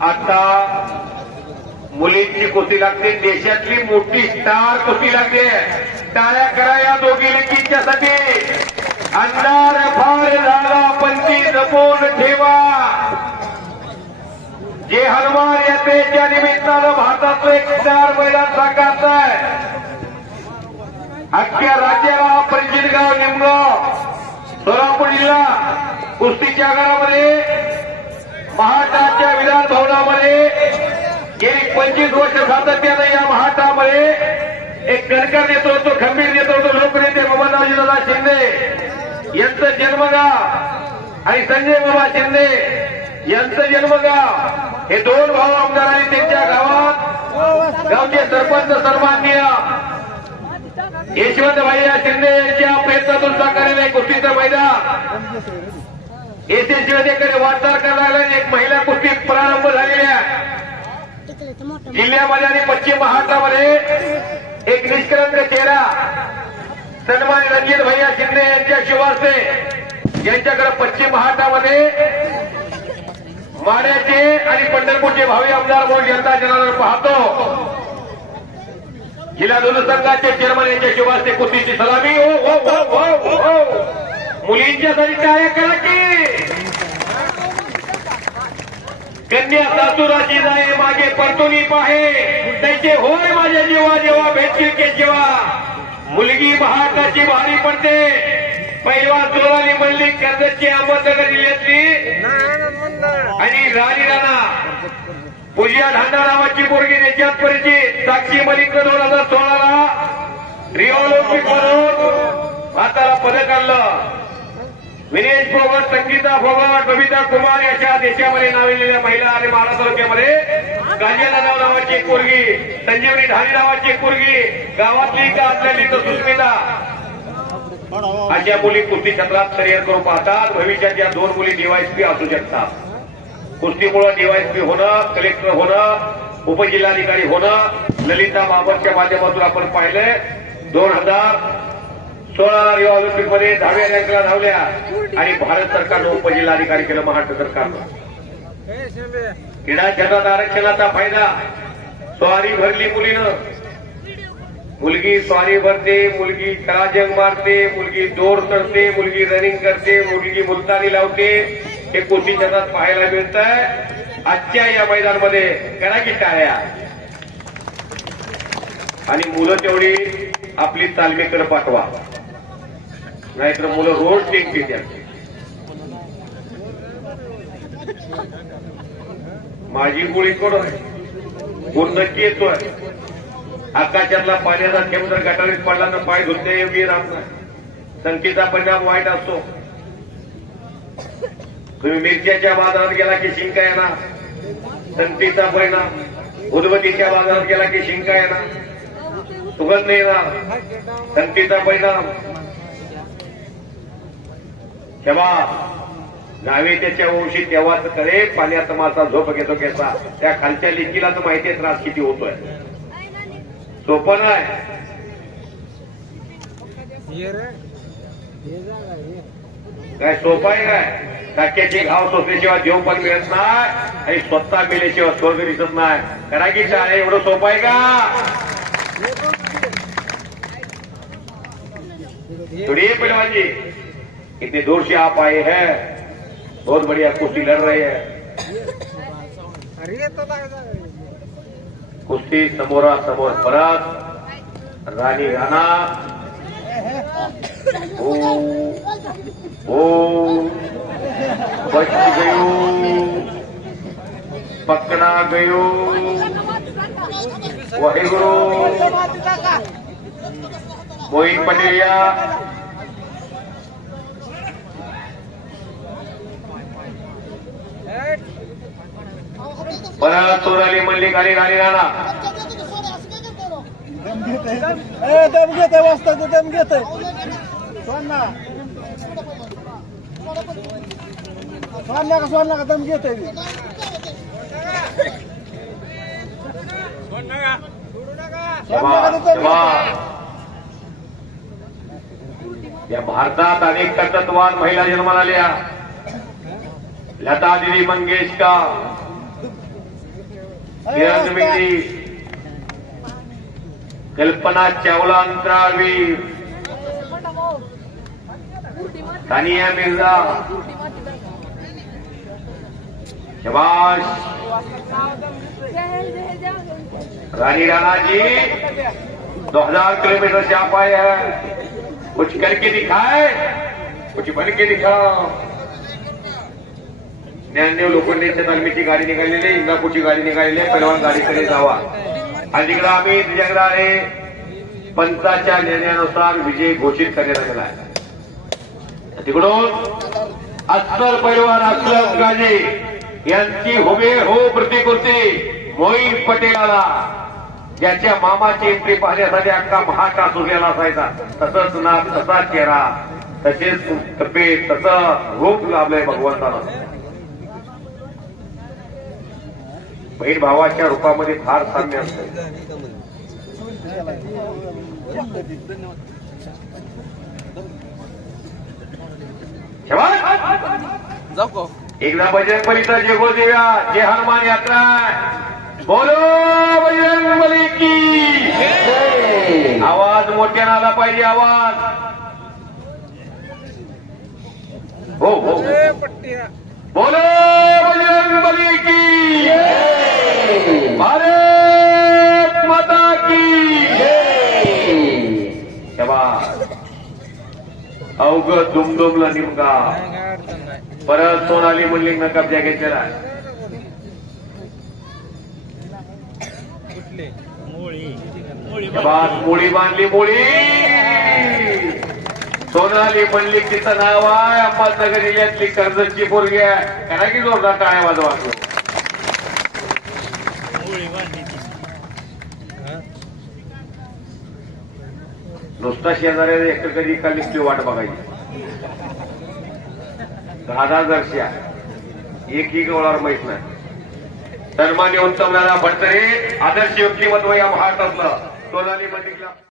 आता मुलींची कुस्ती लागते, देशातली मोठी स्टार कुस्ती लागते. टाळ्या करा या दोघी लेकींच्यासाठी. अंधार फार झाला पण ती जपून ठेवा. जे हनुमान यात्रेच्या निमित्तानं भारताचं एक स्टार मैदान साकारत आहे. अख्ख्या राज्याला परिचित गाव निमगाव सोलापूर जिल्हा कुस्तीच्या आगारामध्ये महाटाच्या विधान भवनामध्ये गेली 25 वर्ष सातत्यानं या महाटामध्ये एक कणकर नेतृत्व, खंबीर नेतृत्व लोकनेते ममताजीदादा शिंदे यांचं जन्मगाव आणि संजय बाबा शिंदे यांचं जन्मगाव हे दोन भाऊ आमदारांनी त्यांच्या गावात गावचे सरपंच सन्माननीय यशवंत भैया शिंदे यांच्या प्रयत्नातून साकारलेलं कुस्तीचं मैदान यशस्वीतेकडे वाटचाल करणाऱ्या एक महिला कुस्ती प्रारंभ झालेली आहे. जिल्ह्यामध्ये आणि पश्चिम महाराष्ट्रामध्ये एक निष्कलंक चेहरा सन्मान्य रणजित भैया शिंदे यांच्या शिवासे यांच्याकडे पश्चिम महाराष्ट्रामध्ये माड्याचे आणि पंढरपूरचे भावी आमदार म्हणून जनता जनार्दन पाहतो. जिल्हा दोन संघाचे चेअरमन यांच्या शिवासे कुस्तीची सलामी. मुलींच्यासाठी काय करा की कन्या सासुराची जाय मागे परतोनी पाहे त्याचे होय माझ्या जीवा जेव्हा भेटतील के जेव्हा. मुलगी महाराष्ट्राची भारी पडते. पहिला सोनाली मल्लिक कर्जतची अहमदनगर जिल्ह्यातली आणि राणी राणा पूजा ढांडा नावाची पोरगी त्याच्यात परिचित. साक्षी मलिक 2016ला रिओ ऑलिम्पिक मधून भारताला पदक आणलं. विनेश फोगट, संगीता फोगट, बबिता कुमार अशा देशामध्ये नाविलेल्या महिला आणि महाराष्ट्र तालुक्यामध्ये कांजला नावाची एक पोरगी, संजीवनी ढाली नावाची एक पोरगी, गावातली का आपल्याली तर सुस्मिता अशा मुली कुस्ती क्षेत्रात करिअर करून पाहतात. भविष्यात या दोन मुली डीवायएसपी असू शकतात. कुस्तीमुळे डीवायएसपी होणं, कलेक्टर होणं, उपजिल्हाधिकारी होणं. ललिता बाबरच्या माध्यमातून आपण पाहिलंय 2016 रिओ ऑलिम्पिक मध्ये 10व्या रँकला धावल्या आणि भारत सरकारनं उपजिल्हाधिकारी केलं. महाराष्ट्र सरकारनं क्रीडा क्षेत्रात आरक्षणाचा फायदा. स्वारी भरली मुलीनं. मुलगी स्वारी भरते, मुलगी कराजंग मारते, मुलगी दोर चढते, मुलगी रनिंग करते, मुलगी मुलतानी लावते. हे कुस्ती क्षेत्रात पाहायला मिळत आहे. आजच्या या मैदानामध्ये करा की टाळ्या. आणि मुलं तेवढी आपली तालमीकडे पाठवा, नाहीतर मुलं रोज टेक घेतात. माझी गोळी कोण कोण नक्की येतोय. आकाशातला पाण्याचा थेंब जर गटारीत पडला तर पाय धुतले योग्य राहत नाही. संख्येचा परिणाम वाईट असतो. तुम्ही मिरच्याच्या बाजारात गेला की शिंका येणार, संख्येचा परिणाम. उदबत्तीच्या बाजारात गेला की शिंका येणार, सुगंध येणार, संख्येचा परिणाम. तेव्हा गावे त्याच्या वंशी तेव्हाच करे पाण्यात मासा झोप घेतो कसा. त्या खालच्या लेकीला तर माहिती आहे त्रास किती होतोय. सोपं नाही. काय सोपं आहे काय. टाक्याचे घाव सोसल्याशिवाय देव पण मिळत नाही आणि स्वतः मेल्याशिवाय स्वर्ग दिसत नाही. करा की काय एवढं सोपं आहे का. थोड़ी पहलवान जी इतनी दूर से आप आए हैं, बहुत बढ़िया कुश्ती लड़ रहे हैं. कुस्ती समोरासमोर परत राणी राणा. बच गयो, पकड़ा गयो. वाहेगुरु. मोहित पटेलिया परत सोनाली मल्लिक आणि राणी राणा. दम घेत वाजता दम घेत सोना का दम घेत. या भारतात अनेक कर्तृत्ववान महिला जन्माला आल्या. लता दीदी मंगेशकर, किरण कल्पना चावला अंतराळवीर, तानिया मिर्झा, शबाश रानी राणा जी 2000 किलोमीटर से आप आए हैं, कुछ करके दिखाए, कुछ बन के दिखाओ। ज्ञानदेव लोखंडेच्या तालमीची गाडी निघालेली, इंदापूरची गाडी निघालेली आहे, पहिलवान गाडीकडे जावा। आणि तिकडे आम्ही जगराळे पंचाच्या निर्णयानुसार विजय घोषित करण्यात आलेला आहे। तिकडून अस्सल पैलवान असलम गाजी यांची हुबेहूब प्रतिकृती मोईन पटेलाला, ज्याच्या मामाची एंट्री पाहण्यासाठी अख्खा महाराष्ट्र सुरलेला असायचा, तसंच नाक, तसा चेहरा, तसेच तब्येत, तसं रूप लाभलंय भगवंतानं। बहीण भावाच्या रूपामध्ये फार साम्य असतं। एकदा बजरंगबलीचा जय हो देव्या, जय हनुमान यात्रा, बोलो बजरंगबली की जय। आवाज मोठ्यानं आला पाहिजे, आवाज हो हो, बोलो बजरंगबली की जय, भारत माता की जय। शाबास, अवघड दुमदुमला निमगा, परत सोनाली मुलींना कब्जा घेतलेला आहे। शाबास, मोळी बांधली, मोळी सोनाली म्हणली, तिचं नाव आहे अहमदनगर जिल्ह्यातली कर्जतची पोरगी आहे, त्यांना की जोरदार टाळ्या वाजवा। नुसता शेजाऱ्याला एक कधी एका लिफ्टची वाट बघायची, 10 जर्श्या एकही गवळावर माहित नाही। सन्मान्य उत्तम दादा भटकरे आदर्श व्यक्तिमत्व या महाराष्ट्रातलं सोनाली मंदिरला